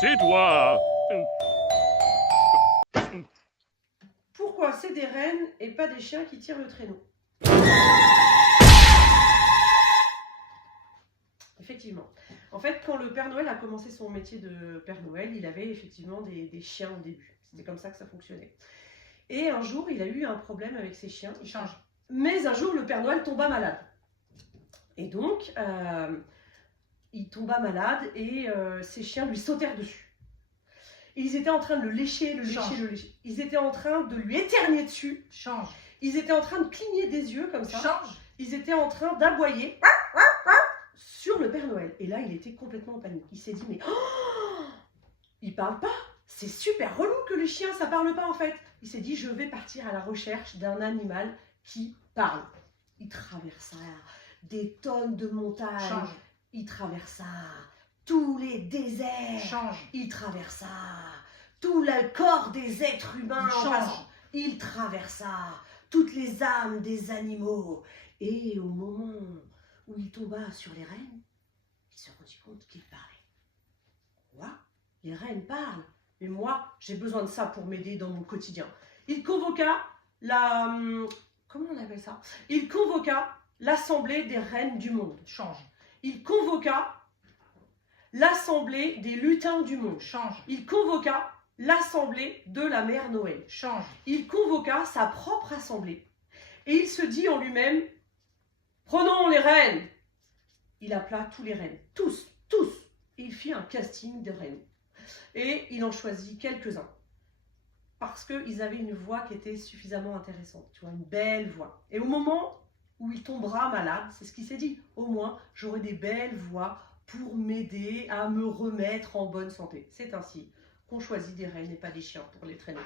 C'est toi. Pourquoi c'est des rennes et pas des chiens qui tirent le traîneau? Effectivement. En fait, quand le Père Noël a commencé son métier de Père Noël, il avait effectivement des chiens au début. C'était comme ça que ça fonctionnait. Et un jour, il a eu un problème avec ses chiens. Il change. Mais un jour, le Père Noël tomba malade. Et donc, il tomba malade et ses chiens lui sautèrent dessus. Et ils étaient en train de le lécher, le lécher. Ils étaient en train de lui éternuer dessus. Change. Ils étaient en train de cligner des yeux comme ça. Change. Ils étaient en train d'aboyer sur le Père Noël. Et là, il était complètement en panique. Il s'est dit, mais il parle pas. C'est super relou que les chiens, ça parle pas en fait. Il s'est dit, je vais partir à la recherche d'un animal qui parle. Il traversa des tonnes de montagnes. Change. Il traversa tous les déserts. Change. Il traversa tout le corps des êtres humains. Change. Il traversa toutes les âmes des animaux. Et au moment où il tomba sur les rennes, il se rendit compte qu'il parlait. Quoi? Les rennes parlent. Mais moi, j'ai besoin de ça pour m'aider dans mon quotidien. Il convoqua la... Comment on appelle ça? Il convoqua l'assemblée des reines du monde. Change. Il convoqua l'assemblée des lutins du monde. Change. Il convoqua l'assemblée de la mère Noël. Change. Il convoqua sa propre assemblée. Et il se dit en lui-même, prenons les reines. Il appela tous les reines, tous. Et il fit un casting de reines. Et il en choisit quelques-uns. Parce qu'ils avaient une voix qui était suffisamment intéressante. Tu vois, une belle voix. Et au moment où il tombera malade, c'est ce qu'il s'est dit. Au moins, j'aurai des belles voix pour m'aider à me remettre en bonne santé. C'est ainsi qu'on choisit des rennes et pas des chiens pour les traîner.